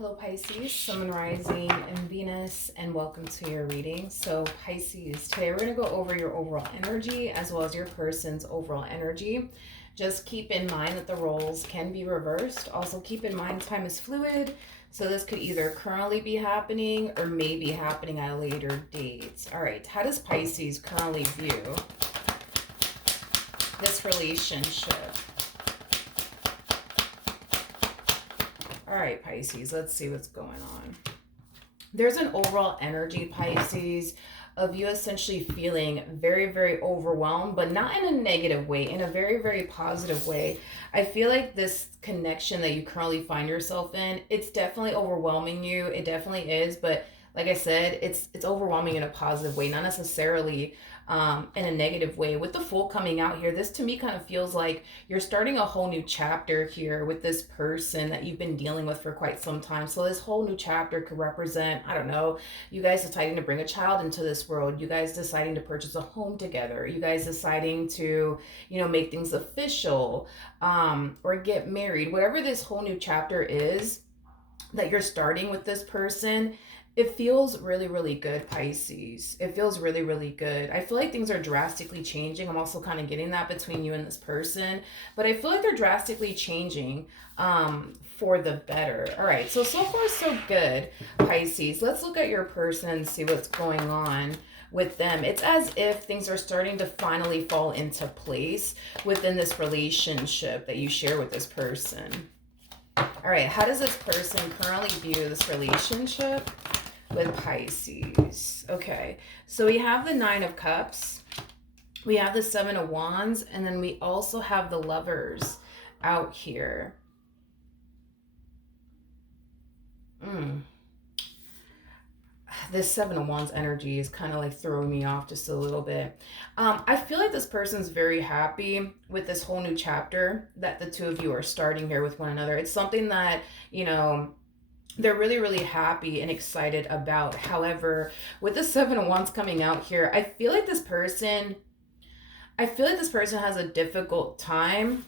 Hello Pisces, Sun, Moon, Rising, and Venus, and welcome to your reading. So Pisces, today we're going to go over your overall energy as well as your person's overall energy. Just keep in mind that the roles can be reversed. Also keep in mind time is fluid, so this could either currently be happening or may be happening at a later date. All right, how does Pisces currently view this relationship? All right, Pisces, let's see what's going on. There's an overall energy, Pisces, of you essentially feeling very, very overwhelmed, but not in a negative way, in a very, very positive way. I feel like this connection that you currently find yourself in, it's definitely overwhelming you. It definitely is, but like I said, it's overwhelming in a positive way, not necessarily in a negative way. With the Fool coming out here, this to me kind of feels like you're starting a whole new chapter here with this person that you've been dealing with for quite some time. So this whole new chapter could represent, I don't know, you guys deciding to bring a child into this world, you guys deciding to purchase a home together, you guys deciding to, make things official, or get married. Whatever this whole new chapter is that you're starting with this person, it feels really, really good, Pisces. It feels really, really good. I feel like things are drastically changing. I'm also kind of getting that between you and this person. But I feel like they're drastically changing for the better. All right, so far so good, Pisces. Let's look at your person and see what's going on with them. It's as if things are starting to finally fall into place within this relationship that you share with this person. All right, how does this person currently view this relationship with Pisces? Okay, so we have the Nine of Cups, we have the Seven of Wands, and then we also have the Lovers out here. This Seven of Wands energy is kind of like throwing me off just a little bit. I feel like this person's very happy with this whole new chapter that the two of you are starting here with one another. It's something that, they're really, really happy and excited about. However, with the Seven of Wands coming out here, I feel like this person has a difficult time,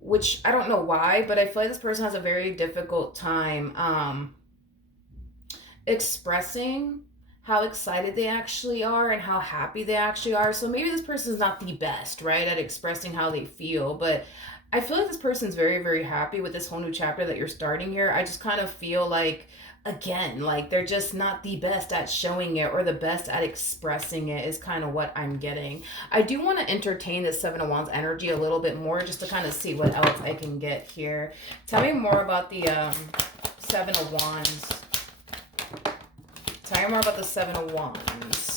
which I don't know why, but I feel like this person has a very difficult time expressing how excited they actually are and how happy they actually are. So maybe this person's not the best, right, at expressing how they feel, but I feel like this person's very, very happy with this whole new chapter that you're starting here. I just kind of feel like, again, like they're just not the best at showing it or the best at expressing it is kind of what I'm getting. I do want to entertain this Seven of Wands energy a little bit more just to kind of see what else I can get here. Tell me more about the Seven of Wands. Tell me more about the Seven of Wands.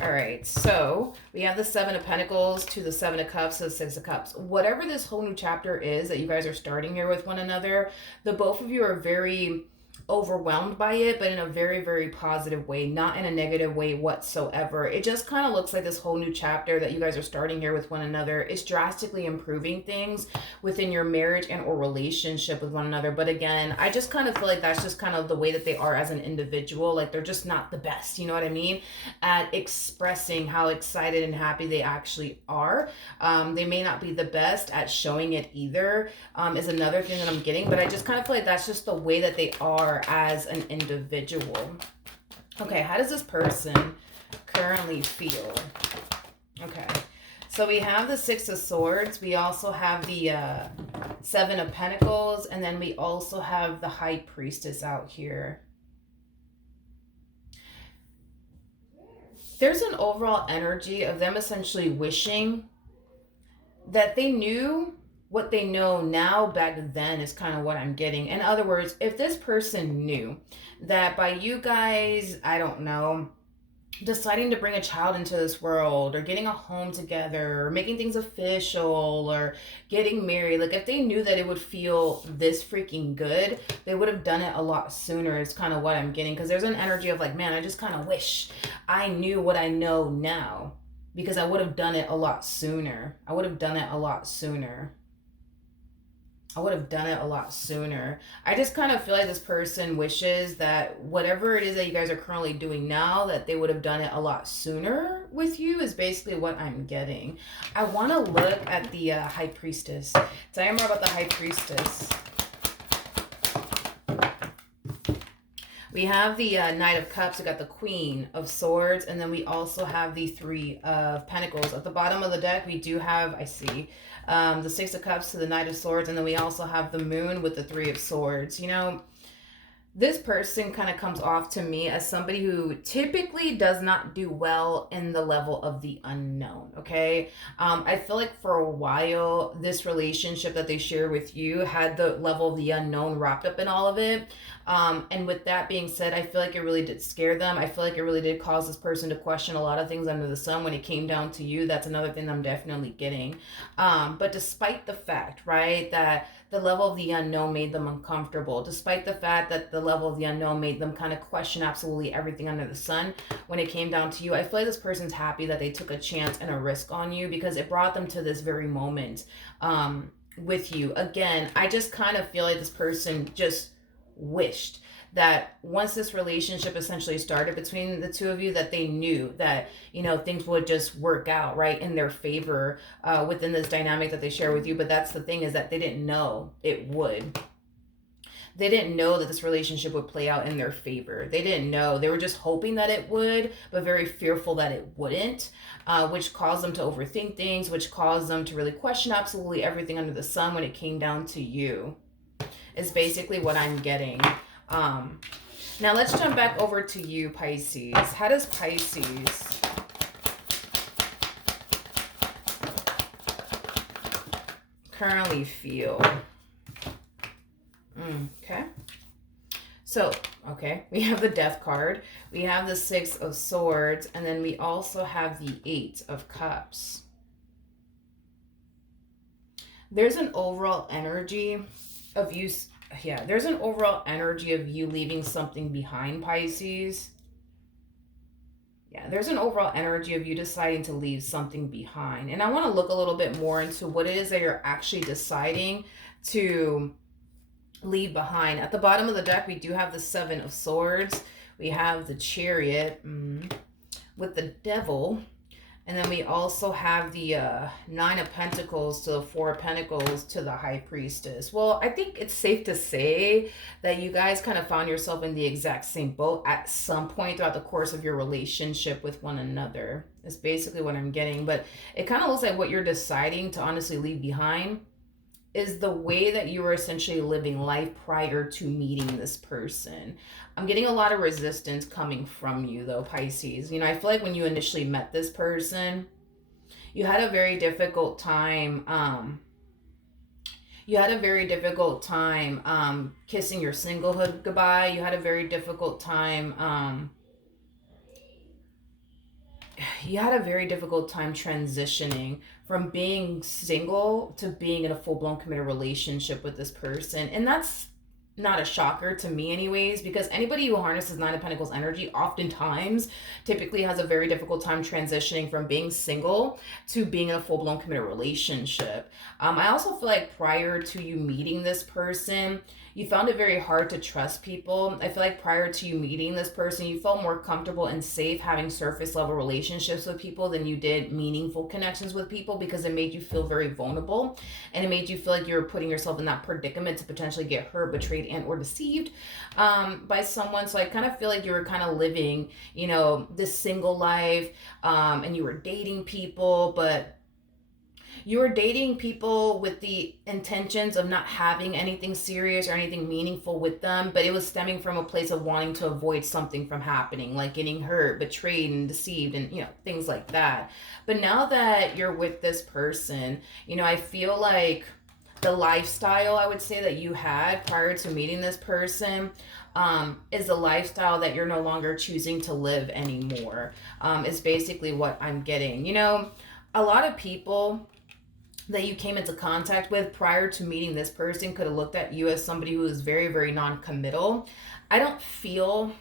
All right, so we have the Seven of Pentacles to the Seven of Cups to the Six of Cups. Whatever this whole new chapter is that you guys are starting here with one another, the both of you are very overwhelmed by it, but in a very, very positive way, not in a negative way whatsoever. It just kind of looks like this whole new chapter that you guys are starting here with one another is drastically improving things within your marriage and or relationship with one another. But again, I just kind of feel like that's just kind of the way that they are as an individual. Like they're just not the best, you know what I mean, at expressing how excited and happy they actually are. They may not be the best at showing it either, is another thing that I'm getting, but I just kind of feel like that's just the way that they are as an individual. Okay, how does this person currently feel? Okay, so we have the Six of Swords, we also have the Seven of Pentacles, and then we also have the High Priestess out here. There's an overall energy of them essentially wishing that they knew what they know now back then is kind of what I'm getting. In other words, if this person knew that by you guys, I don't know, deciding to bring a child into this world or getting a home together or making things official or getting married, like if they knew that it would feel this freaking good, they would have done it a lot sooner is kind of what I'm getting. Because there's an energy of like, man, I just kind of wish I knew what I know now because I would have done it a lot sooner. I would have done it a lot sooner. I just kind of feel like this person wishes that whatever it is that you guys are currently doing now, that they would have done it a lot sooner with you is basically what I'm getting. I want to look at the High Priestess. Tell me more about the High Priestess. We have the Knight of Cups. We got the Queen of Swords, and then we also have the Three of Pentacles. At the bottom of the deck, we do have, I see, the Six of Cups to the Knight of Swords, and then we also have the Moon with the Three of Swords. You know, this person kind of comes off to me as somebody who typically does not do well in the level of the unknown. Okay. I feel like for a while, this relationship that they share with you had the level of the unknown wrapped up in all of it. And with that being said, I feel like it really did scare them. I feel like it really did cause this person to question a lot of things under the sun when it came down to you. That's another thing I'm definitely getting. But despite the fact, right, that the level of the unknown made them uncomfortable, despite the fact that the level of the unknown made them kind of question absolutely everything under the sun when it came down to you, I feel like this person's happy that they took a chance and a risk on you because it brought them to this very moment with you. Again, I just kind of feel like this person just wished that once this relationship essentially started between the two of you, that they knew that, you know, things would just work out right in their favor within this dynamic that they share with you. But that's the thing, is that they didn't know it would. They didn't know that this relationship would play out in their favor. They didn't know. They were just hoping that it would, but very fearful that it wouldn't, which caused them to overthink things, which caused them to really question absolutely everything under the sun when it came down to you, is basically what I'm getting. Now let's jump back over to you, Pisces. How does Pisces currently feel? Okay. So, okay, we have the Death card. We have the Six of Swords, and then we also have the Eight of Cups. There's an overall energy of you. Yeah, there's an overall energy of you leaving something behind, Pisces. Yeah, there's an overall energy of you deciding to leave something behind. And I want to look a little bit more into what it is that you're actually deciding to leave behind. At the bottom of the deck, we do have the Seven of Swords. We have the Chariot with the Devil. And then we also have the Nine of Pentacles to the Four of Pentacles to the High Priestess. Well, I think it's safe to say that you guys kind of found yourself in the exact same boat at some point throughout the course of your relationship with one another. That's basically what I'm getting. But it kind of looks like what you're deciding to honestly leave behind is the way that you were essentially living life prior to meeting this person. I'm getting a lot of resistance coming from you though, Pisces. You know, I feel like when you initially met this person, you had a very difficult time, kissing your singlehood goodbye. You had a very difficult time, transitioning from being single to being in a full-blown committed relationship with this person. And that's not a shocker to me anyways, because anybody who harnesses Nine of Pentacles energy oftentimes typically has a very difficult time transitioning from being single to being in a full-blown committed relationship. I also feel like prior to you meeting this person, you found it very hard to trust people. I feel like prior to you meeting this person, you felt more comfortable and safe having surface level relationships with people than you did meaningful connections with people, because it made you feel very vulnerable and it made you feel like you were putting yourself in that predicament to potentially get hurt, betrayed, and or deceived by someone. So I kind of feel like you were kind of living, you know, this single life, and you were dating people, but you were dating people with the intentions of not having anything serious or anything meaningful with them, but it was stemming from a place of wanting to avoid something from happening, like getting hurt, betrayed, and deceived, and, you know, things like that. But now that you're with this person, you know, I feel like the lifestyle, I would say, that you had prior to meeting this person is a lifestyle that you're no longer choosing to live anymore, is basically what I'm getting. You know, a lot of people that you came into contact with prior to meeting this person could have looked at you as somebody who is very, very non-committal. I don't feel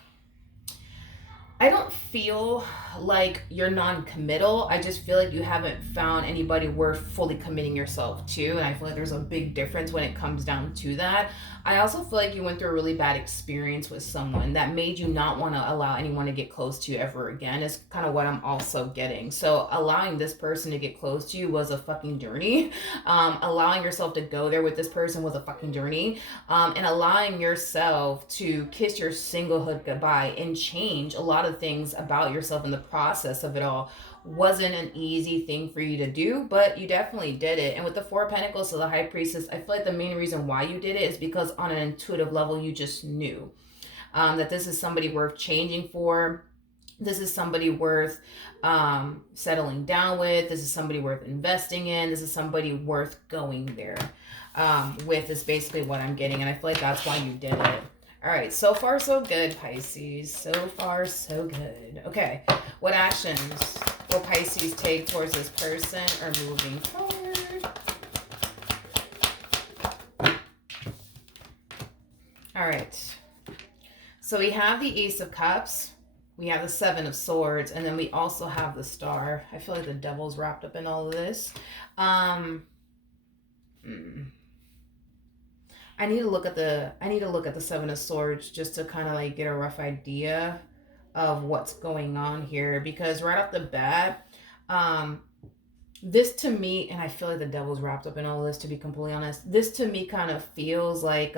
I don't feel like you're non-committal. I just feel like you haven't found anybody worth fully committing yourself to, and I feel like there's a big difference when it comes down to that. I also feel like you went through a really bad experience with someone that made you not want to allow anyone to get close to you ever again. Is kind of what I'm also getting. So allowing this person to get close to you was a fucking journey. Allowing yourself to go there with this person was a fucking journey, and allowing yourself to kiss your singlehood goodbye and change a lot of things about yourself in the process of it all wasn't an easy thing for you to do, but you definitely did it. And with the Four of Pentacles to the High Priestess, I feel like the main reason why you did it is because on an intuitive level, you just knew that this is somebody worth changing for. This is somebody worth settling down with. This is somebody worth investing in. This is somebody worth going there with, is basically what I'm getting. And I feel like that's why you did it. All right, so far so good, Pisces. So far so good. Okay, what actions will Pisces take towards this person or moving forward? All right, so we have the Ace of Cups. We have the Seven of Swords, and then we also have the Star. I feel like the devil's wrapped up in all of this. I need to look at the Seven of Swords just to kind of like get a rough idea of what's going on here, because right off the bat, this to me, and I feel like the devil's wrapped up in all of this, to be completely honest, this to me kind of feels like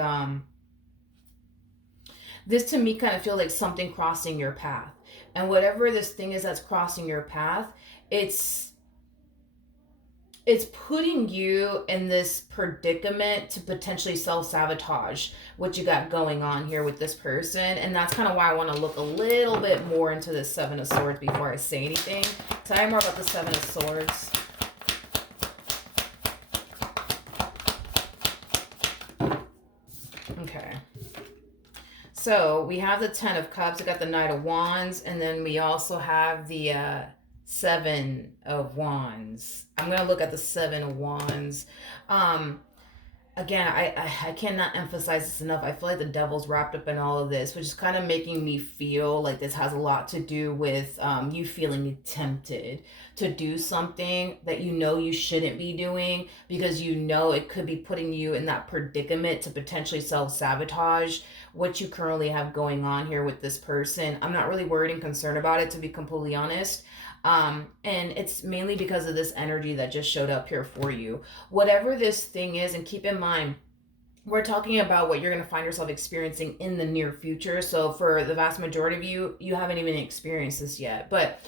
something crossing your path. And whatever this thing is that's crossing your path, it's putting you in this predicament to potentially self-sabotage what you got going on here with this person. And that's kind of why I want to look a little bit more into the Seven of Swords before I say anything. Tell me more about the Seven of Swords. Okay. So we have the Ten of Cups, we got the Knight of Wands, and then we also have the Seven of Wands. I'm going to look at the Seven of Wands. Again, I cannot emphasize this enough. I feel like the devil's wrapped up in all of this, which is kind of making me feel like this has a lot to do with you feeling tempted to do something that you know you shouldn't be doing, because you know it could be putting you in that predicament to potentially self-sabotage what you currently have going on here with this person. I'm not really worried and concerned about it, to be completely honest. And it's mainly because of this energy that just showed up here for you. Whatever this thing is, and keep in mind, we're talking about what you're going to find yourself experiencing in the near future. So for the vast majority of you, you haven't even experienced this yet. But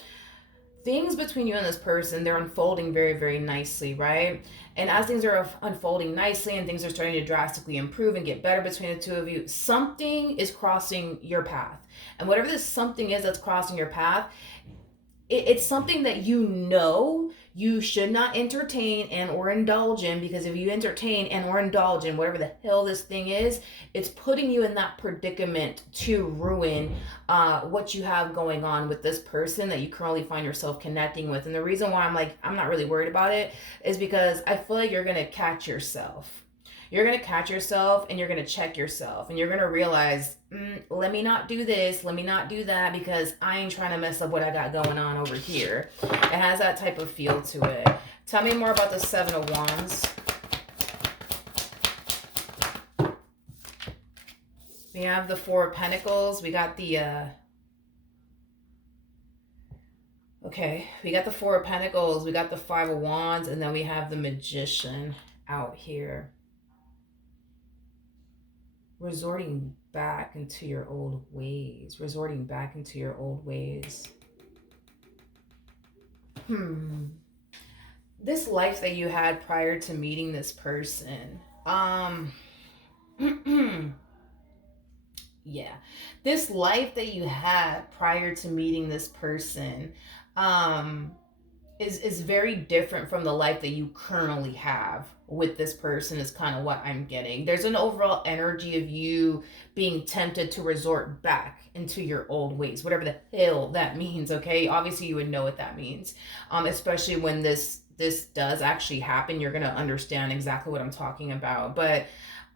things between you and this person, they're unfolding very, very nicely, right? And as things are unfolding nicely and things are starting to drastically improve and get better between the two of you, something is crossing your path. And whatever this something is that's crossing your path, it's something that you know you should not entertain and or indulge in, because if you entertain and or indulge in whatever the hell this thing is, it's putting you in that predicament to ruin what you have going on with this person that you currently find yourself connecting with. And the reason why I'm not really worried about it is because I feel like you're going to catch yourself. You're going to catch yourself and you're going to check yourself and you're going to realize, let me not do this, let me not do that, because I ain't trying to mess up what I got going on over here. It has that type of feel to it. Tell me more about the Seven of Wands. We have the Four of Pentacles. We got the, we got the Four of Pentacles. We got the Five of Wands. And then we have the Magician out here. Resorting back into your old ways. Resorting back into your old ways. This life that you had prior to meeting this person. Yeah. This life that you had prior to meeting this person is very different from the life that you currently have with this person, is kind of what I'm getting. There's an overall energy of you being tempted to resort back into your old ways, whatever the hell that means, okay? Obviously, you would know what that means, especially when this does actually happen. You're going to understand exactly what I'm talking about. But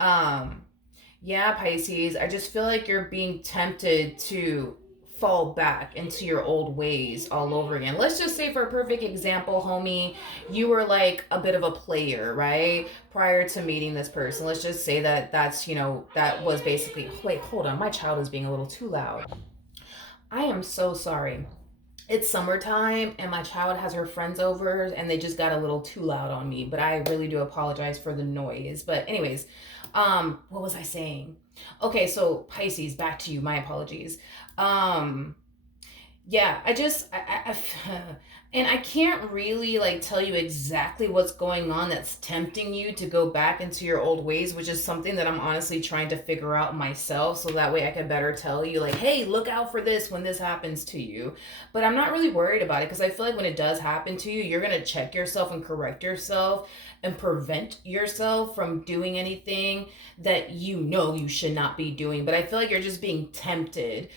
yeah, Pisces, I just feel like you're being tempted to fall back into your old ways all over again. Let's just say, for a perfect example, homie, you were like a bit of a player, right? Prior to meeting this person. Let's just say that that's, that was basically, wait, hold on. My child is being a little too loud. I am so sorry. It's summertime and my child has her friends over and they just got a little too loud on me, but I really do apologize for the noise. But anyways, what was I saying? Okay, so Pisces, back to you. My apologies. Um yeah, and I can't really like tell you exactly what's going on that's tempting you to go back into your old ways, which is something that I'm honestly trying to figure out myself, so that way I can better tell you, like, hey, look out for this when this happens to you. But I'm not really worried about it, because I feel like when it does happen to you, you're going to check yourself and correct yourself and prevent yourself from doing anything that you should not be doing. But I feel like you're just being tempted.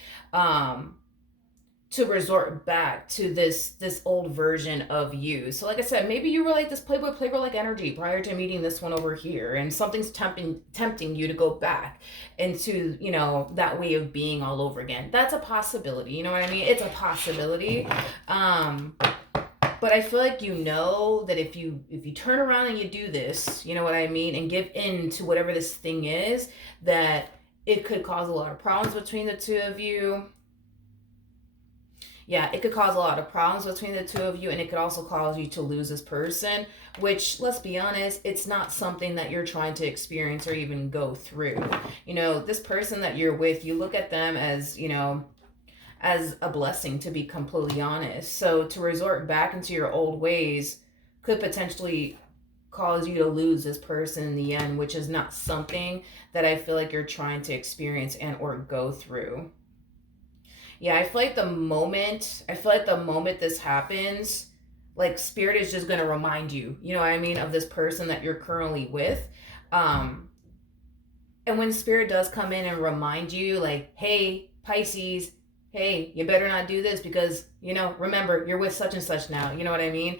To resort back to this old version of you. So like I said, maybe you were like this playboy playgirl like energy prior to meeting this one over here, and something's tempting you to go back into, that way of being all over again. That's a possibility. You know what I mean? It's a possibility. But I feel like that if you turn around and you do this, you know what I mean, and give in to whatever this thing is, that it could cause a lot of problems between the two of you. Yeah, it could cause a lot of problems between the two of you, and it could also cause you to lose this person, which, let's be honest, it's not something that you're trying to experience or even go through. This person that you're with, you look at them as a blessing, to be completely honest. So to resort back into your old ways could potentially cause you to lose this person in the end, which is not something that I feel like you're trying to experience and or go through. Yeah, I feel like the moment this happens, like spirit is just gonna remind you, you know what I mean, of this person that you're currently with. Um, and when spirit does come in and remind you, like, hey, Pisces, hey, you better not do this because, remember, you're with such and such now. You know what I mean?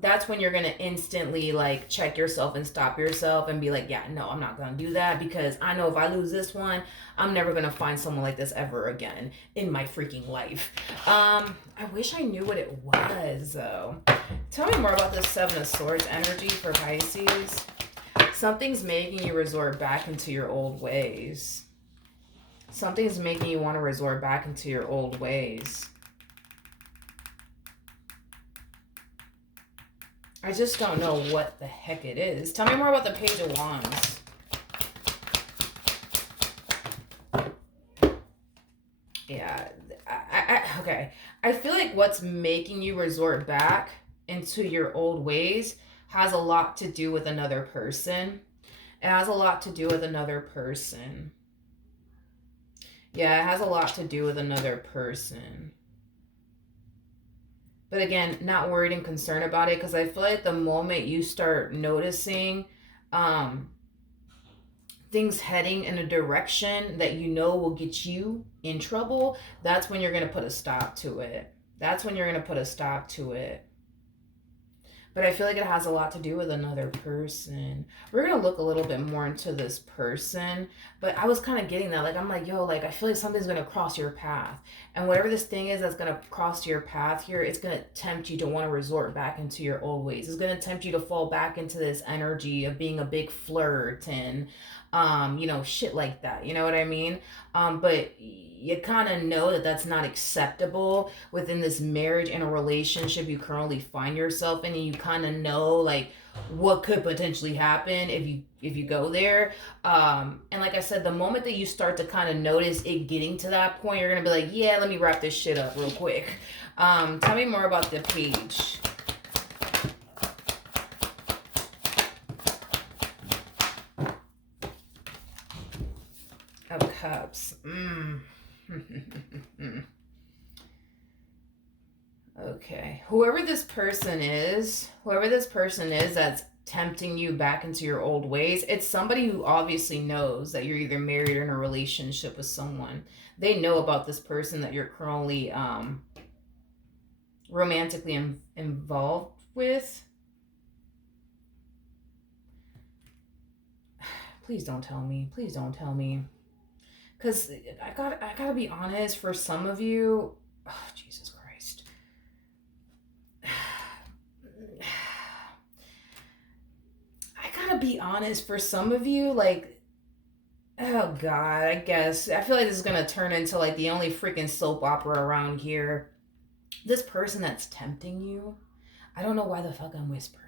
That's when you're going to instantly like check yourself and stop yourself and be like, yeah, no, I'm not going to do that, because I know if I lose this one, I'm never going to find someone like this ever again in my freaking life. I wish I knew what it was, though. Tell me more about this Seven of Swords energy for Pisces. Something's making you resort back into your old ways. Something's making you want to resort back into your old ways. I just don't know what the heck it is. Tell me more about the Page of Wands. Yeah, okay. I feel like what's making you resort back into your old ways has a lot to do with another person. It has a lot to do with another person. Yeah, it has a lot to do with another person. But again, not worried and concerned about it, because I feel like the moment you start noticing things heading in a direction that will get you in trouble, that's when you're going to put a stop to it. That's when you're going to put a stop to it. But I feel like it has a lot to do with another person. We're going to look a little bit more into this person. But I was kind of getting that. Like, I'm like, yo, like, I feel like something's going to cross your path. And whatever this thing is that's going to cross your path here, it's going to tempt you to want to resort back into your old ways. It's going to tempt you to fall back into this energy of being a big flirt and, shit like that. You know what I mean? But you kind of know that that's not acceptable within this marriage and a relationship you currently find yourself in, and you kind of know like what could potentially happen if you go there. And like I said, the moment that you start to kind of notice it getting to that point, you're gonna be like, yeah, let me wrap this shit up real quick. Tell me more about the Page of Cups. Okay. Whoever this person is that's tempting you back into your old ways, it's somebody who obviously knows that you're either married or in a relationship with someone. They know about this person that you're currently romantically involved with. Please don't tell me. Please don't tell me. Because I gotta be honest, for some of you, oh, Jesus Christ. I gotta be honest, for some of you, like, oh God, I guess. I feel like this is gonna turn into like the only freaking soap opera around here. This person that's tempting you, I don't know why the fuck I'm whispering.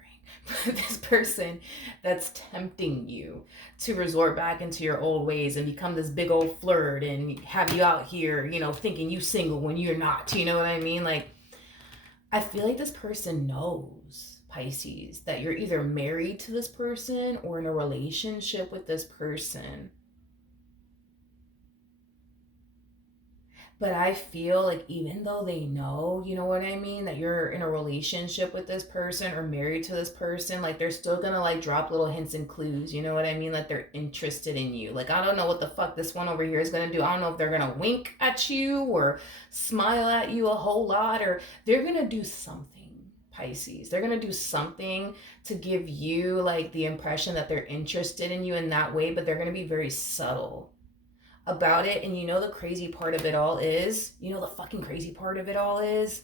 But this person that's tempting you to resort back into your old ways and become this big old flirt and have you out here, thinking you single when you're not. You know what I mean? Like, I feel like this person knows, Pisces, that you're either married to this person or in a relationship with this person. But I feel like even though they know, you know what I mean, that you're in a relationship with this person or married to this person, like they're still gonna like drop little hints and clues, you know what I mean? Like they're interested in you. Like I don't know what the fuck this one over here is gonna do. I don't know if they're gonna wink at you or smile at you a whole lot, or they're gonna do something, Pisces. They're gonna do something to give you like the impression that they're interested in you in that way, but they're gonna be very subtle about it. And the crazy part of it all is, the fucking crazy part of it all is,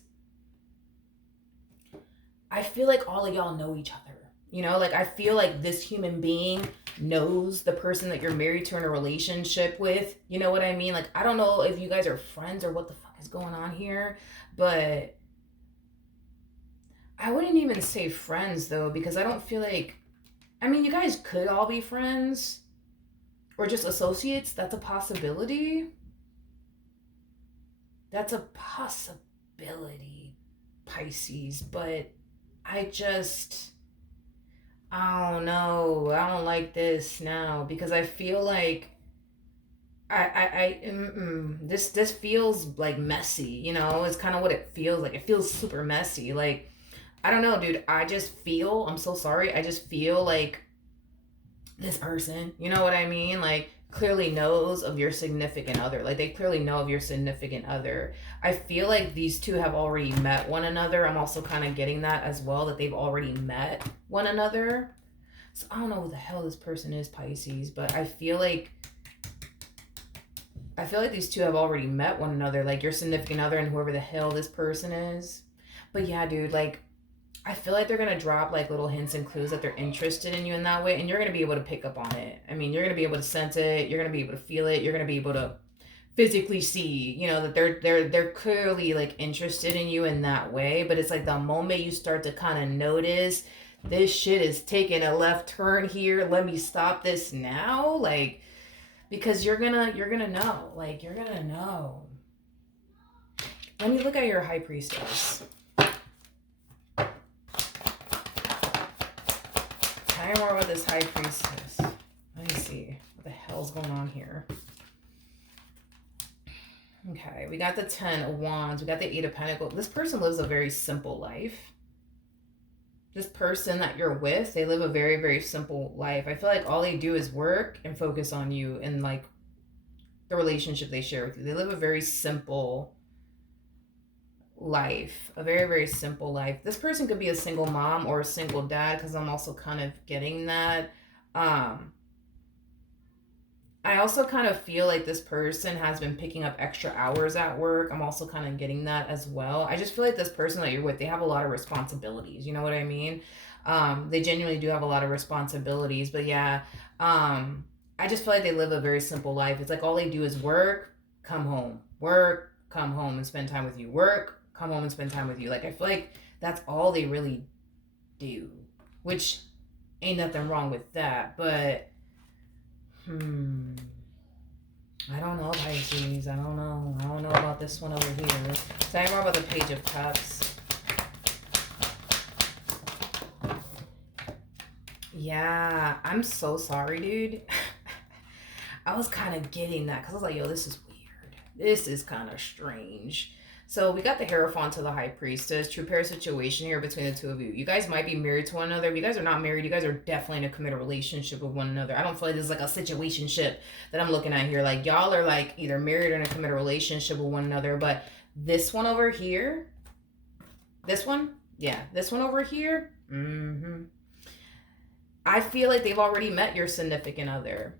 I feel like all of y'all know each other. Like I feel like this human being knows the person that you're married to in a relationship with. You know what I mean? Like I don't know if you guys are friends or what the fuck is going on here, but I wouldn't even say friends though, because I don't feel like, I mean, you guys could all be friends or just associates. That's a possibility. That's a possibility, Pisces. But I don't know. I don't like this now because I feel like this feels like messy. It's kind of what it feels like. It feels super messy. Like I don't know, dude. I'm so sorry. I just feel like this person, you know what I mean? Like clearly knows of your significant other. Like they clearly know of your significant other. I feel like these two have already met one another. I'm also kind of getting that as well, that they've already met one another. So I don't know who the hell this person is, Pisces, but I feel like these two have already met one another, like your significant other and whoever the hell this person is. But yeah, dude, like I feel like they're gonna drop like little hints and clues that they're interested in you in that way, and you're gonna be able to pick up on it. I mean, you're gonna be able to sense it. You're gonna be able to feel it. You're gonna be able to physically see, that they're clearly like interested in you in that way. But it's like the moment you start to kind of notice this shit is taking a left turn here. Let me stop this now, like because you're gonna know, like you're gonna know. Let me look at your high priestess. Tell me more about this high priestess. Let me see. What the hell's going on here? Okay, we got the 10 of Wands. We got the 8 of Pentacles. This person lives a very simple life. This person that you're with, they live a very, very simple life. I feel like all they do is work and focus on you and like the relationship they share with you. They live a very simple life, a very, very simple life. This person could be a single mom or a single dad, because I'm also kind of getting that. I also kind of feel like this person has been picking up extra hours at work. I'm also kind of getting that as well. I just feel like this person that you're with, they have a lot of responsibilities. You know what I mean? They genuinely do have a lot of responsibilities. But yeah, I just feel like they live a very simple life. It's like all they do is work, come home, and spend time with you. Work, come home and spend time with you. Like I feel like that's all they really do, which ain't nothing wrong with that. But I don't know, Pisces. I don't know about this one over here. Tell me more about the Page of Cups. Yeah, I'm so sorry, dude. I was kind of getting that because I was like, yo, this is weird. This is kind of strange. So we got the Hierophant to the High Priestess. True pair situation here between the two of you. You guys might be married to one another. If you guys are not married, you guys are definitely in a committed relationship with one another. I don't feel like this is like a situationship that I'm looking at here. Like y'all are like either married or in a committed relationship with one another. But this one over here, this one over here, I feel like they've already met your significant other.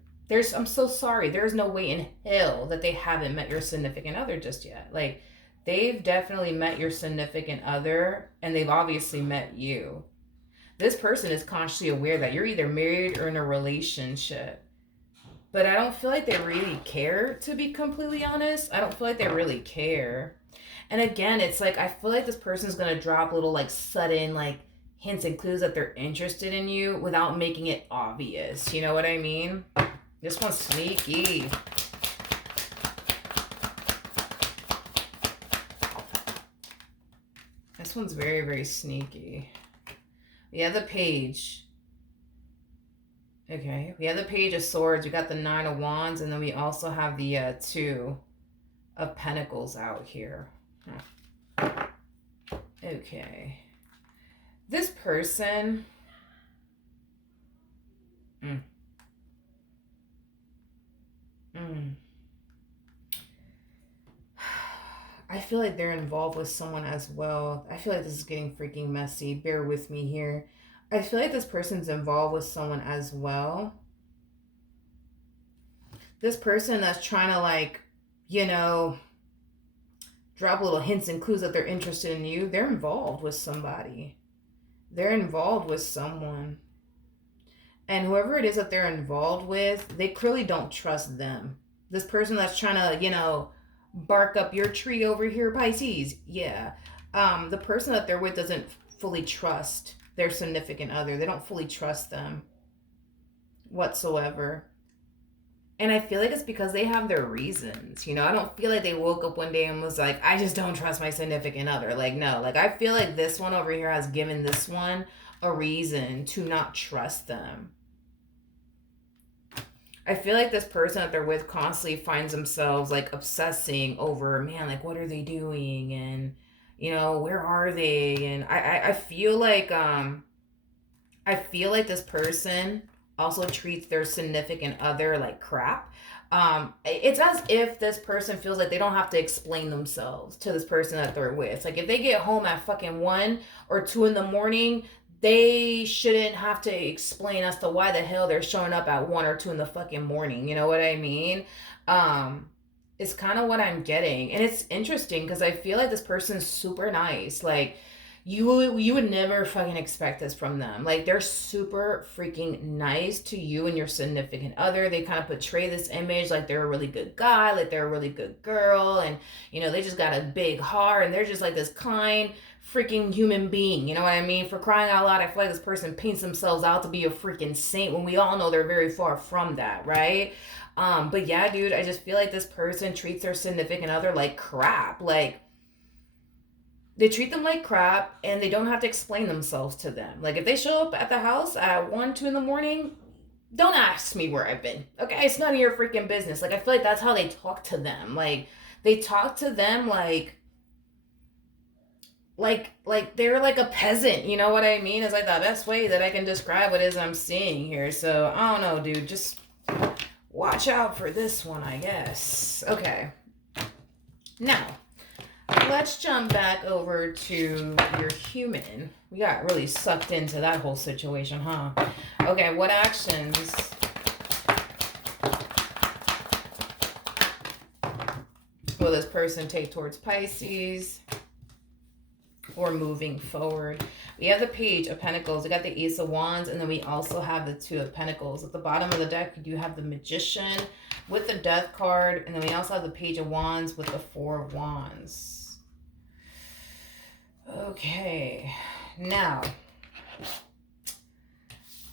I'm so sorry. There's no way in hell that they haven't met your significant other just yet. Like, they've definitely met your significant other, and they've obviously met you. This person is consciously aware that you're either married or in a relationship. But I don't feel like they really care, to be completely honest. I don't feel like they really care. And again, it's like I feel like this person's gonna drop little like sudden like hints and clues that they're interested in you without making it obvious. You know what I mean? This one's sneaky. This one's very, very sneaky. We have the page. Okay, we have the page of swords. We got the 9 of wands, and then we also have the 2 of pentacles out here. Huh. Okay. This person... I feel like they're involved with someone as well. I feel like this is getting freaking messy. Bear with me here. I feel like this person's involved with someone as well. This person that's trying to like, you know, drop little hints and clues that they're interested in you. They're involved with somebody. They're involved with someone. And whoever it is that they're involved with, they clearly don't trust them. This person that's trying to, you know, bark up your tree over here, Pisces. Yeah. The person that they're with doesn't fully trust their significant other. They don't fully trust them whatsoever. And I feel like it's because they have their reasons. You know, I don't feel like they woke up one day and was like, I just don't trust my significant other. Like, no. Like, I feel like this one over here has given this one a reason to not trust them. I feel like this person that they're with constantly finds themselves like obsessing over, man, like what are they doing, and you know, where are they? And I feel like this person also treats their significant other like crap. It's as if this person feels like they don't have to explain themselves to this person that they're with. Like if they get home at fucking 1 or 2 in the morning, they shouldn't have to explain as to why the hell they're showing up at 1 or 2 in the fucking morning. You know what I mean? It's kind of what I'm getting. And it's interesting because I feel like this person's super nice. Like, you would never fucking expect this from them. Like, they're super freaking nice to you and your significant other. They kind of portray this image like they're a really good guy, like they're a really good girl, and you know, they just got a big heart, and they're just like this kind freaking human being. You know what I mean? For crying out loud, I feel like this person paints themselves out to be a freaking saint when we all know they're very far from that, right? But yeah, dude, I just feel like this person treats their significant other like crap. Like, they treat them like crap, and they don't have to explain themselves to them. Like, if they show up at the house at 1, 2 in the morning, don't ask me where I've been. Okay? It's none of your freaking business. Like, I feel like that's how they talk to them. Like, they talk to them like they're like a peasant. You know what I mean? It's like the best way that I can describe what it is I'm seeing here. So, I don't know, dude. Just watch out for this one, I guess. Okay. Now, let's jump back over to your human. We got really sucked into that whole situation, huh? Okay, what actions will this person take towards Pisces or moving forward? We have the Page of Pentacles. We got the Ace of Wands, and then we also have the 2 of Pentacles. At the bottom of the deck, you have the Magician with the Death card, and then we also have the Page of Wands with the 4 of Wands. Okay, now,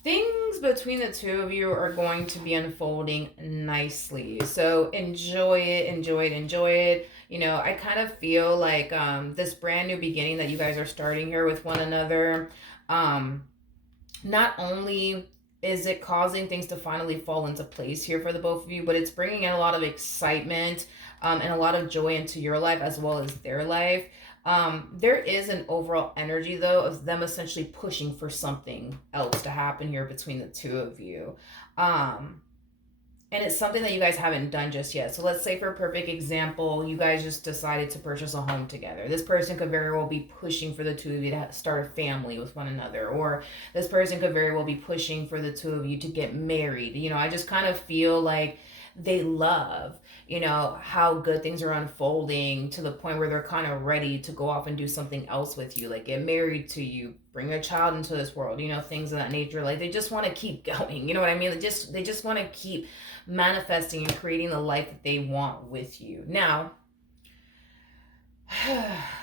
things between the 2 of you are going to be unfolding nicely. So enjoy it, enjoy it, enjoy it. You know, I kind of feel like this brand new beginning that you guys are starting here with one another, not only is it causing things to finally fall into place here for the both of you, but it's bringing in a lot of excitement and a lot of joy into your life as well as their life. There is an overall energy, though, of them essentially pushing for something else to happen here between the 2 of you. And it's something that you guys haven't done just yet. So let's say, for a perfect example, you guys just decided to purchase a home together. This person could very well be pushing for the two of you to start a family with one another, or this person could very well be pushing for the two of you to get married. You know, I just kind of feel like they love, you know, how good things are unfolding to the point where they're kind of ready to go off and do something else with you, like get married to you, bring a child into this world, you know, things of that nature. Like they just want to keep going, you know what I mean? They just want to keep manifesting and creating the life that they want with you. Now,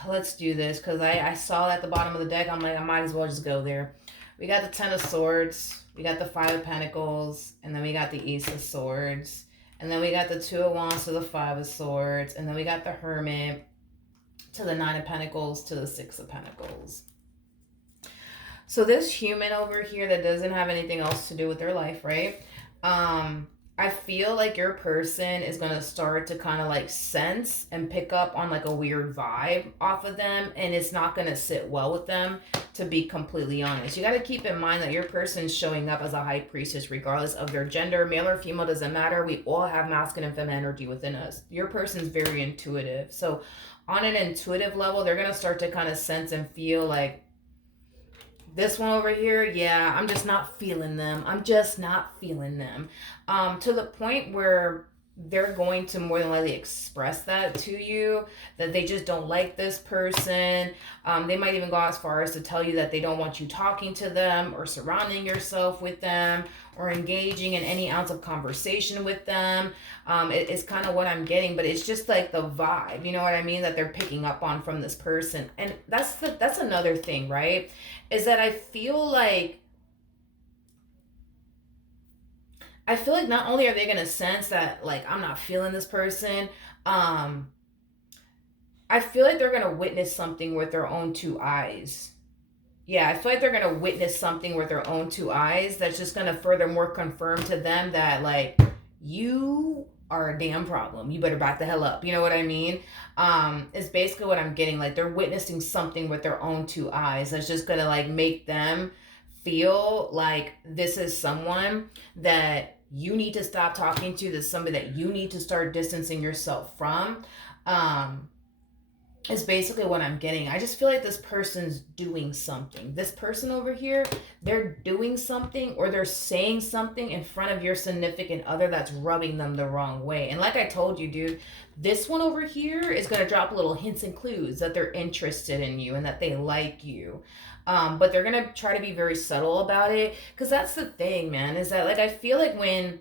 let's do this, because I saw at the bottom of the deck, I'm like, I might as well just go there. We got the Ten of Swords, we got the Five of Pentacles, and then we got the Ace of Swords, and then we got the Two of Wands to the Five of Swords, and then we got the Hermit to the Nine of Pentacles to the Six of Pentacles. So this human over here that doesn't have anything else to do with their life, right? I feel like your person is going to start to kind of like sense and pick up on like a weird vibe off of them, and it's not going to sit well with them, to be completely honest. You got to keep in mind that your person's showing up as a high priestess regardless of their gender. Male or female doesn't matter. We all have masculine and feminine energy within us. Your person's very intuitive. So on an intuitive level, they're going to start to kind of sense and feel like, this one over here, yeah, I'm just not feeling them. I'm just not feeling them. To the point where they're going to more than likely express that to you, that they just don't like this person. They might even go as far as to tell you that they don't want you talking to them or surrounding yourself with them or engaging in any ounce of conversation with them. It's kind of what I'm getting, but it's just like the vibe, you know what I mean, that they're picking up on from this person. And that's another thing, right? Is that I feel like not only are they going to sense that, like, I'm not feeling this person, I feel like they're going to witness something with their own two eyes. Yeah, I feel like they're going to witness something with their own two eyes that's just going to furthermore confirm to them that, like, you are a damn problem. You better back the hell up. You know what I mean? It's basically what I'm getting. Like, they're witnessing something with their own two eyes that's just going to, like, make them feel like this is someone that you need to stop talking to. This is somebody that you need to start distancing yourself from. Is basically what I'm getting. I just feel like this person's doing something. This person over here, they're doing something or they're saying something in front of your significant other that's rubbing them the wrong way. And like I told you, dude, this one over here is going to drop little hints and clues that they're interested in you and that they like you. But they're going to try to be very subtle about it. Because that's the thing, man, is that, like, I feel like when...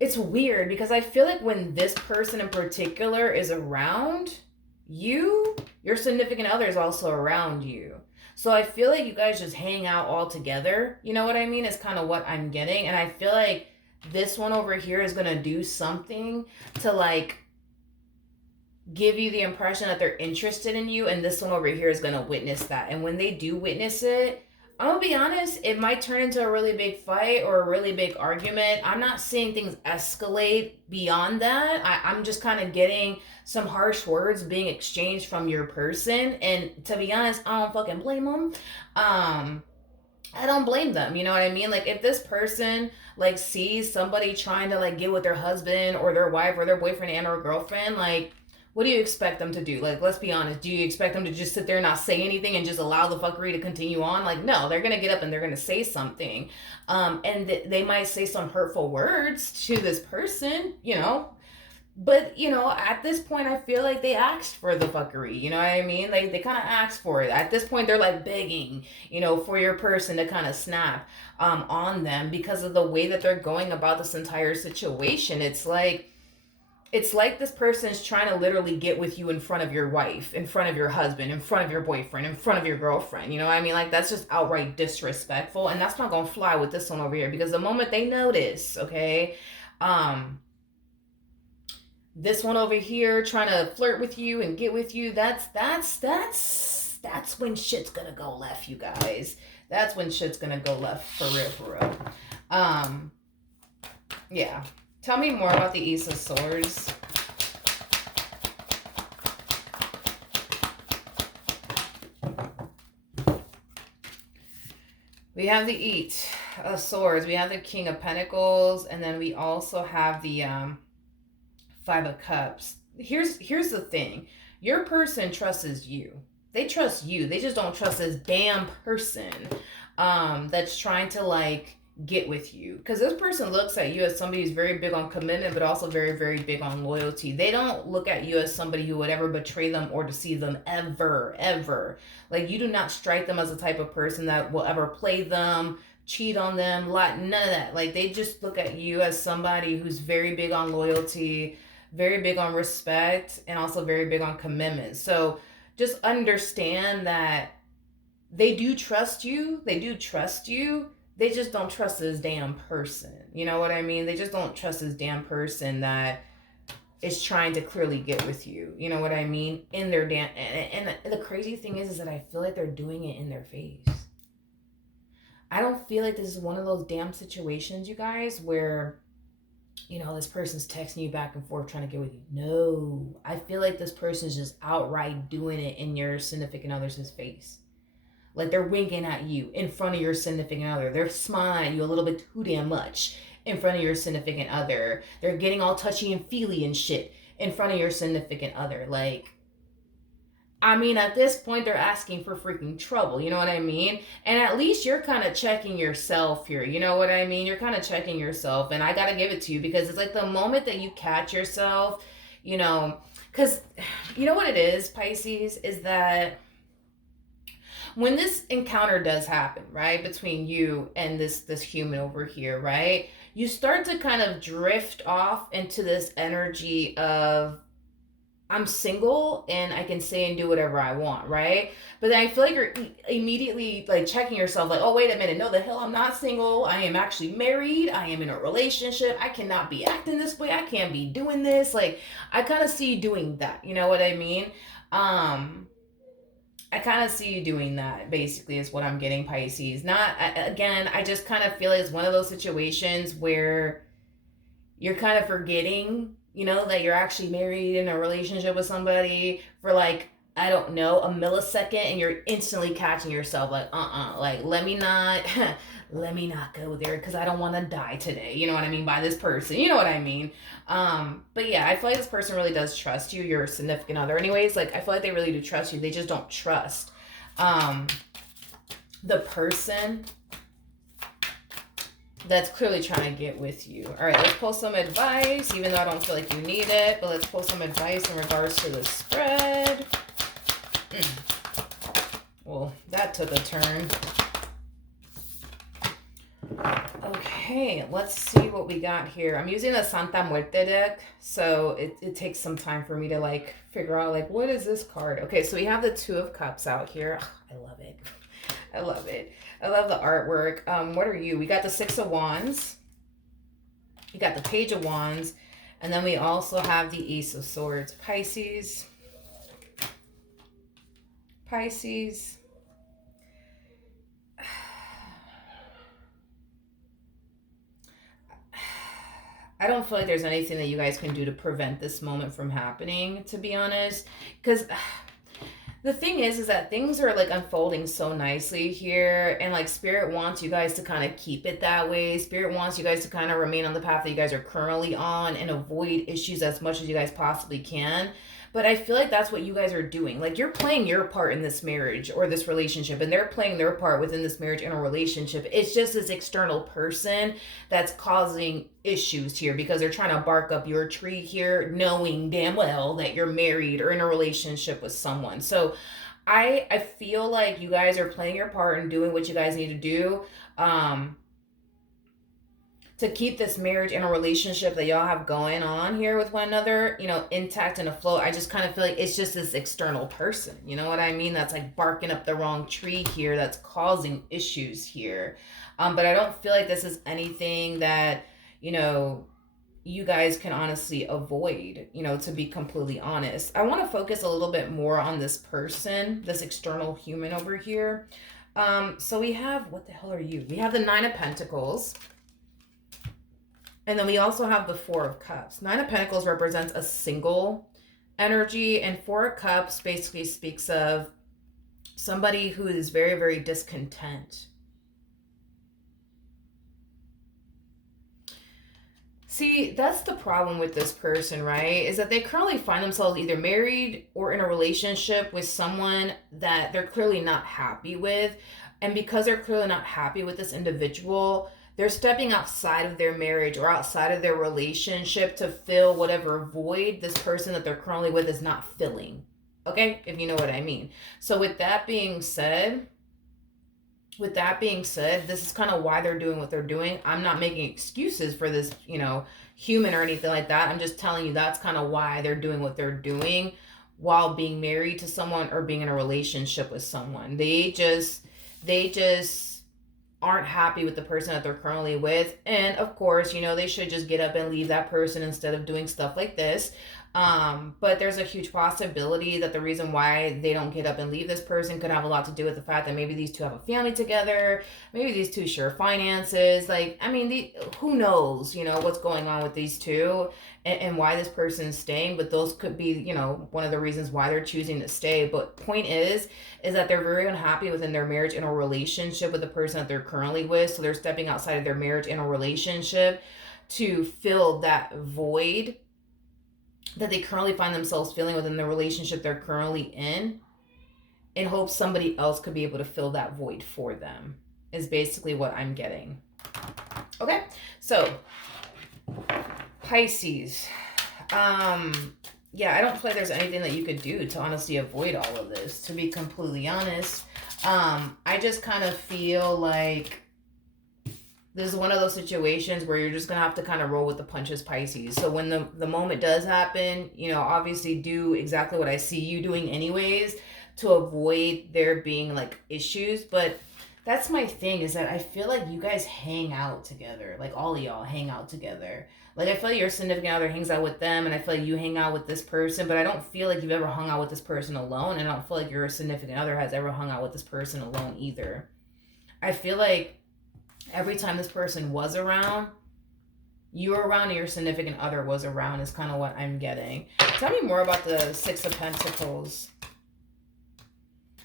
It's weird because I feel like when this person in particular is around... your significant other is also around you. So I feel like you guys just hang out all together. You know what I mean? It's kind of what I'm getting. And I feel like this one over here is going to do something to, like, give you the impression that they're interested in you. And this one over here is going to witness that. And when they do witness it, I'm going to be honest, it might turn into a really big fight or a really big argument. I'm not seeing things escalate beyond that. I'm just kind of getting some harsh words being exchanged from your person. And to be honest, I don't fucking blame them. I don't blame them. You know what I mean? Like, if this person, like, sees somebody trying to, like, get with their husband or their wife or their boyfriend and or girlfriend, like, what do you expect them to do? Like, let's be honest. Do you expect them to just sit there and not say anything and just allow the fuckery to continue on? Like, no, they're going to get up and they're going to say something. And they might say some hurtful words to this person, you know. But, you know, at this point, I feel like they asked for the fuckery. You know what I mean? Like, they kind of asked for it. At this point, they're, like, begging, you know, for your person to kind of snap on them because of the way that they're going about this entire situation. It's like this person's trying to literally get with you in front of your wife, in front of your husband, in front of your boyfriend, in front of your girlfriend. You know what I mean? Like, that's just outright disrespectful. And that's not going to fly with this one over here because the moment they notice, okay, this one over here trying to flirt with you and get with you, that's when shit's going to go left, you guys. That's when shit's going to go left for real. Yeah. Tell me more about the Ace of Swords. We have the 8 of Swords, we have the King of Pentacles, and then we also have the Five of Cups. Here's the thing. Your person trusts you. They trust you. They just don't trust this damn person that's trying to like get with you. Because this person looks at you as somebody who's very big on commitment, but also very, very big on loyalty. They don't look at you as somebody who would ever betray them or deceive them ever, ever. Like, you do not strike them as the type of person that will ever play them, cheat on them, none of that. Like, they just look at you as somebody who's very big on loyalty, very big on respect, and also very big on commitment. So just understand that they do trust you. They do trust you. They just don't trust this damn person. You know what I mean? They just don't trust this damn person that is trying to clearly get with you. You know what I mean? In their damn. And the crazy thing is that I feel like they're doing it in their face. I don't feel like this is one of those damn situations, you guys, where, you know, this person's texting you back and forth trying to get with you. No, I feel like this person's just outright doing it in your significant other's face. Like, they're winking at you in front of your significant other. They're smiling at you a little bit too damn much in front of your significant other. They're getting all touchy and feely and shit in front of your significant other. Like, I mean, at this point, they're asking for freaking trouble. You know what I mean? And at least you're kind of checking yourself here. You know what I mean? You're kind of checking yourself. And I got to give it to you, because it's like the moment that you catch yourself, you know, because you know what it is, Pisces, is that when this encounter does happen, right, between you and this human over here, right, you start to kind of drift off into this energy of, I'm single and I can say and do whatever I want, right? But then I feel like you're immediately like checking yourself, like, oh, wait a minute, no, the hell, I'm not single. I am actually married. I am in a relationship. I cannot be acting this way. I can't be doing this. Like, I kind of see you doing that. You know what I mean? I kind of see you doing that, basically, is what I'm getting, Pisces. Not, again, I just kind of feel it's one of those situations where you're kind of forgetting, you know, that you're actually married in a relationship with somebody for like, I don't know, a millisecond, and you're instantly catching yourself like, like, let me not, let me not go there because I don't want to die today. You know what I mean? By this person. You know what I mean? But yeah, I feel like this person really does trust you, your significant other. Anyways, like, I feel like they really do trust you. They just don't trust the person that's clearly trying to get with you. All right, let's pull some advice, even though I don't feel like you need it, but let's pull some advice in regards to the spread. Well, that took a turn. Okay, let's see what we got here. I'm using a Santa Muerte deck, so it takes some time for me to like figure out like, what is this card? Okay, so we have the Two of Cups out here. I love it. I love it. I love the artwork. What are you? We got the Six of Wands. You got the Page of Wands. And then we also have the Ace of Swords. Pisces. Pisces. I don't feel like there's anything that you guys can do to prevent this moment from happening, to be honest. Because the thing is that things are like unfolding so nicely here, and like Spirit wants you guys to kind of keep it that way. Spirit wants you guys to kind of remain on the path that you guys are currently on and avoid issues as much as you guys possibly can. But I feel like that's what you guys are doing. Like, you're playing your part in this marriage or this relationship, and they're playing their part within this marriage and a relationship. It's just this external person that's causing issues here because they're trying to bark up your tree here, knowing damn well that you're married or in a relationship with someone. So I feel like you guys are playing your part and doing what you guys need to do. To keep this marriage and a relationship that y'all have going on here with one another, you know, intact and afloat. I just kind of feel like it's just this external person, you know what I mean? That's like barking up the wrong tree here, that's causing issues here. But I don't feel like this is anything that, you know, you guys can honestly avoid, you know, to be completely honest. I want to focus a little bit more on this person, this external human over here. So we have, what the hell are you? We have the Nine of Pentacles. And then we also have the Four of Cups. Nine of Pentacles represents a single energy, and Four of Cups basically speaks of somebody who is very, very discontent. See, that's the problem with this person, right? Is that they currently find themselves either married or in a relationship with someone that they're clearly not happy with. And because they're clearly not happy with this individual, they're stepping outside of their marriage or outside of their relationship to fill whatever void this person that they're currently with is not filling. Okay? If you know what I mean. So, with that being said, this is kind of why they're doing what they're doing. I'm not making excuses for this, human or anything like that. I'm just telling you that's kind of why they're doing what they're doing while being married to someone or being in a relationship with someone. They just aren't happy with the person that they're currently with. And of course, they should just get up and leave that person instead of doing stuff like this. But there's a huge possibility that the reason why they don't get up and leave this person could have a lot to do with the fact that maybe these two have a family together, maybe these two share finances. Like, I mean, who knows, what's going on with these two, and why this person's staying. But those could be, one of the reasons why they're choosing to stay. But point is that they're very unhappy within their marriage and a relationship with the person that they're currently with. So they're stepping outside of their marriage and a relationship to fill that void that they currently find themselves feeling within the relationship they're currently in hopes somebody else could be able to fill that void for them, is basically what I'm getting. Okay, so Pisces. Yeah, I don't feel like there's anything that you could do to honestly avoid all of this, to be completely honest. I just kind of feel like this is one of those situations where you're just going to have to kind of roll with the punches, Pisces. So when the moment does happen, obviously do exactly what I see you doing anyways to avoid there being like issues. But that's my thing, is that I feel like you guys hang out together. Like all of y'all hang out together. Like I feel like your significant other hangs out with them, and I feel like you hang out with this person, but I don't feel like you've ever hung out with this person alone, and I don't feel like your significant other has ever hung out with this person alone either. I feel like every time this person was around, you were around and your significant other was around, is kind of what I'm getting. Tell me more about the Six of Pentacles.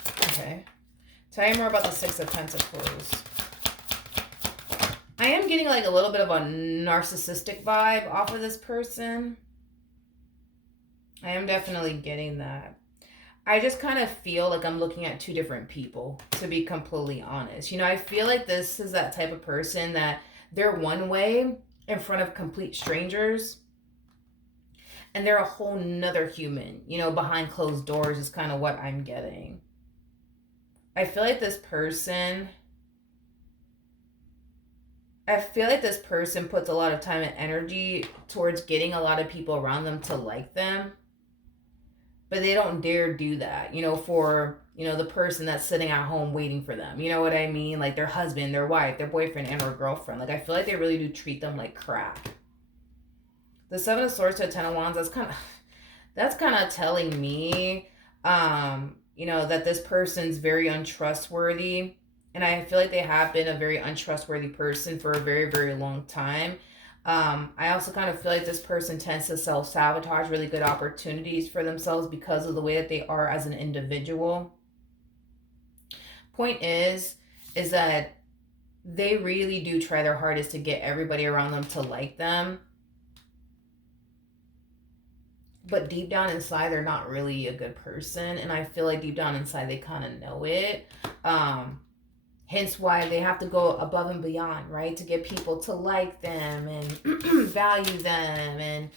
Okay. Tell me more about the Six of Pentacles. I am getting like a little bit of a narcissistic vibe off of this person. I am definitely getting that. I just kind of feel like I'm looking at two different people, to be completely honest. I feel like this is that type of person that they're one way in front of complete strangers, and they're a whole nother human, behind closed doors, is kind of what I'm getting. I feel like this person puts a lot of time and energy towards getting a lot of people around them to like them. But they don't dare do that, for, the person that's sitting at home waiting for them. You know what I mean? Like their husband, their wife, their boyfriend, and or girlfriend. Like I feel like they really do treat them like crap. The Seven of Swords to Ten of Wands, that's kind of telling me, that this person's very untrustworthy. And I feel like they have been a very untrustworthy person for a very, very long time. I also kind of feel like this person tends to self-sabotage really good opportunities for themselves because of the way that they are as an individual. Point is that they really do try their hardest to get everybody around them to like them. But deep down inside, they're not really a good person. And I feel like deep down inside, they kind of know it. Hence why they have to go above and beyond, right? To get people to like them and value them and,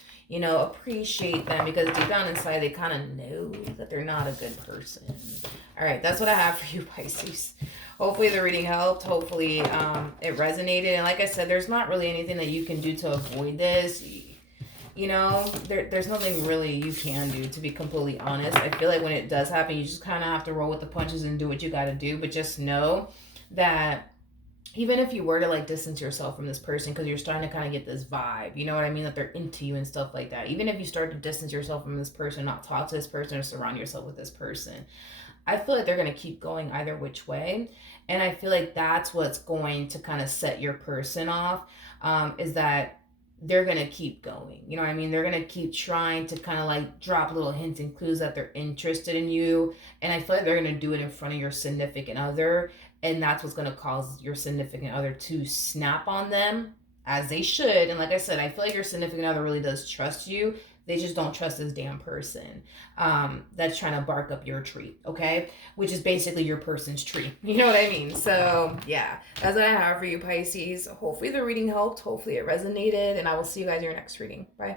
appreciate them. Because deep down inside, they kind of know that they're not a good person. All right, that's what I have for you, Pisces. Hopefully the reading helped. Hopefully it resonated. And like I said, there's not really anything that you can do to avoid this. There's nothing really you can do, to be completely honest. I feel like when it does happen, you just kind of have to roll with the punches and do what you got to do. But just know that even if you were to like distance yourself from this person because you're starting to kind of get this vibe, you know what I mean, that they're into you and stuff like that, even if you start to distance yourself from this person, not talk to this person or surround yourself with this person, I feel like they're going to keep going either which way. And I feel like that's what's going to kind of set your person off, is that they're going to keep going. You know what I mean? They're going to keep trying to kind of like drop little hints and clues that they're interested in you. And I feel like they're going to do it in front of your significant other. And that's what's going to cause your significant other to snap on them as they should. And like I said, I feel like your significant other really does trust you. They just don't trust this damn person that's trying to bark up your tree, okay? Which is basically your person's tree. You know what I mean? So, yeah, that's what I have for you, Pisces. Hopefully the reading helped. Hopefully it resonated. And I will see you guys in your next reading. Bye.